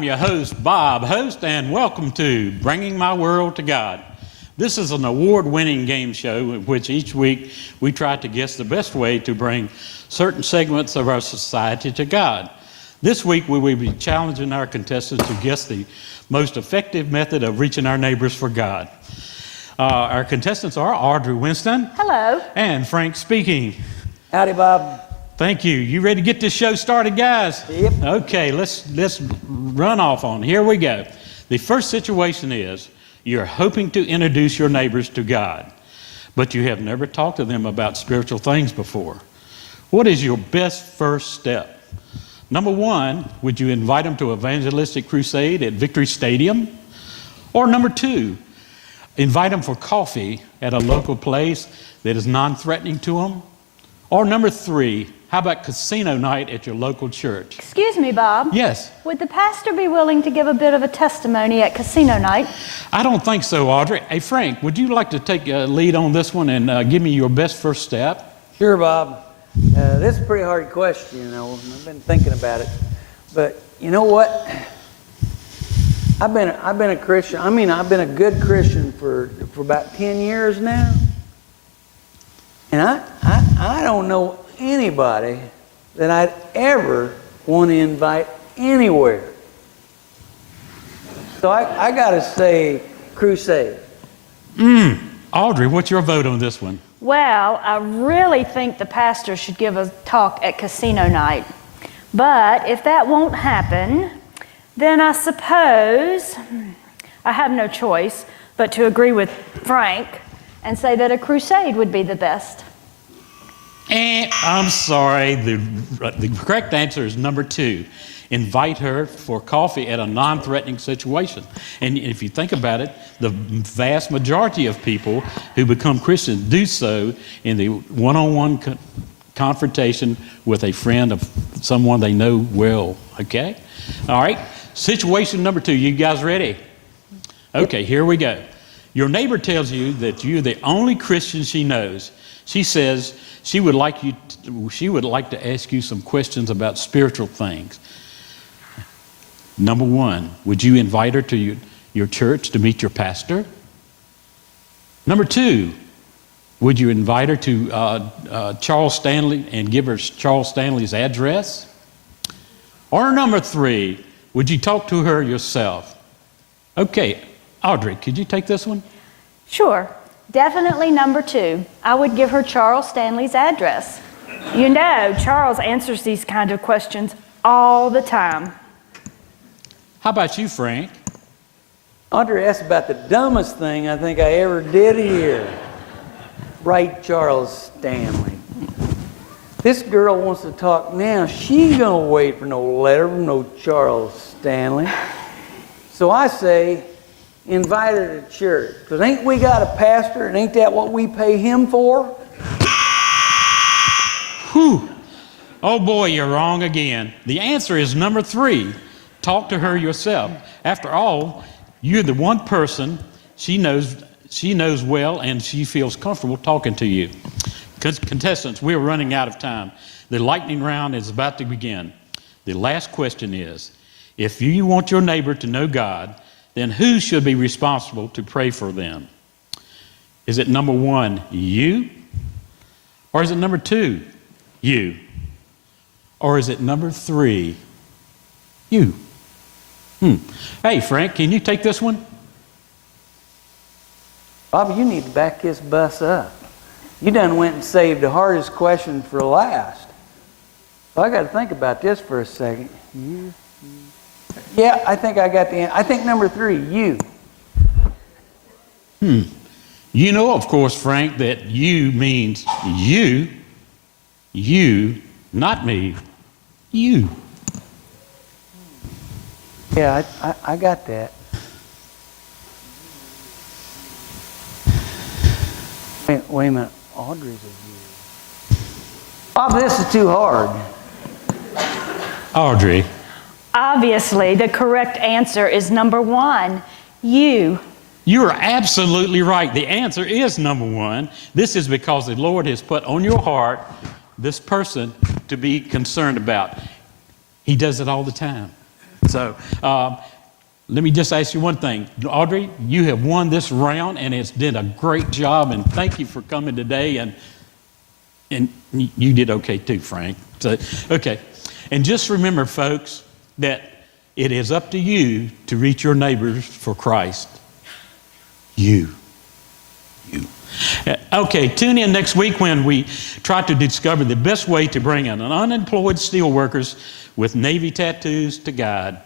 I'm your host, Bob, and welcome to Bringing My World to God. This is an award-winning game show in which each week we try to guess the best way to bring certain segments of our society to God. This week we will be challenging our contestants to guess the most effective method of reaching our neighbors for God. Our contestants are Audrey Winston. Hello. And Frank speaking. Howdy, Bob. Thank you. You ready to get this show started, guys? Yep. Okay, let's run off on. Here we go. The first situation is you're hoping to introduce your neighbors to God, but you have never talked to them about spiritual things before. What is your best first step? Number one, would you invite them to evangelistic crusade at Victory Stadium? Or number two, invite them for coffee at a local place that is non-threatening to them? Or number three, how about casino night at your local church? Excuse me, Bob. Yes? Would the pastor be willing to give a bit of a testimony at casino night? I don't think so, Audrey. Hey, Frank, would you like to take a lead on this one and give me your best first step? Sure, Bob. This is a pretty hard question, you know. I've been thinking about it. But you know what? I've been a Christian. I've been a good Christian for about 10 years now. And I don't know anybody that I'd ever want to invite anywhere. So I got to say crusade. Audrey, what's your vote on this one? Well, I really think the pastor should give a talk at casino night. But if that won't happen, then I suppose I have no choice but to agree with Frank and say that a crusade would be the best. And I'm sorry, the correct answer is number two. Invite her for coffee at a non-threatening situation. And if you think about it, the vast majority of people who become Christians do so in the one-on-one confrontation with a friend of someone they know well, okay? All right, situation number two. You guys ready? Okay, here we go. Your neighbor tells you that you're the only Christian she knows. She says she would like to ask you some questions about spiritual things. Number one, would you invite her to your church to meet your pastor? Number two, would you invite her to Charles Stanley and give her Charles Stanley's address? Or number three, would you talk to her yourself? Okay, Audrey, could you take this one? Sure. Definitely number two. I would give her Charles Stanley's address. You know, Charles answers these kind of questions all the time. How about you, Frank? Audrey, that's about the dumbest thing I think I ever did here. Right, Charles Stanley. This girl wants to talk now. She ain't gonna wait for no letter from no Charles Stanley. So I say, invite her to church. Because ain't we got a pastor, and ain't that what we pay him for? Whew. Oh boy, you're wrong again. The answer is number three. Talk to her yourself. After all, you're the one person she knows well and she feels comfortable talking to you. Contestants, we're running out of time. The lightning round is about to begin. The last question is, if you want your neighbor to know God, then who should be responsible to pray for them? Is it number one, you? Or is it number two, you? Or is it number three, you? Hey, Frank, can you take this one? Bobby, you need to back this bus up. You done went and saved the hardest question for last. So I got to think about this for a second. Yeah, I think I got the answer. I think number three, you. You know, of course, Frank, that you means you, not me, you. Yeah, I got that. Wait a minute. Audrey's a you. Bob, this is too hard. Audrey. Obviously, the correct answer is number one, you. You are absolutely right. The answer is number one. This is because the Lord has put on your heart this person to be concerned about. He does it all the time. So let me just ask you one thing. Audrey, you have won this round, and it's did a great job, and thank you for coming today, and you did okay too, Frank. So, okay. And just remember, folks, that it is up to you to reach your neighbors for Christ. You. Okay, tune in next week when we try to discover the best way to bring in unemployed steelworkers with Navy tattoos to God.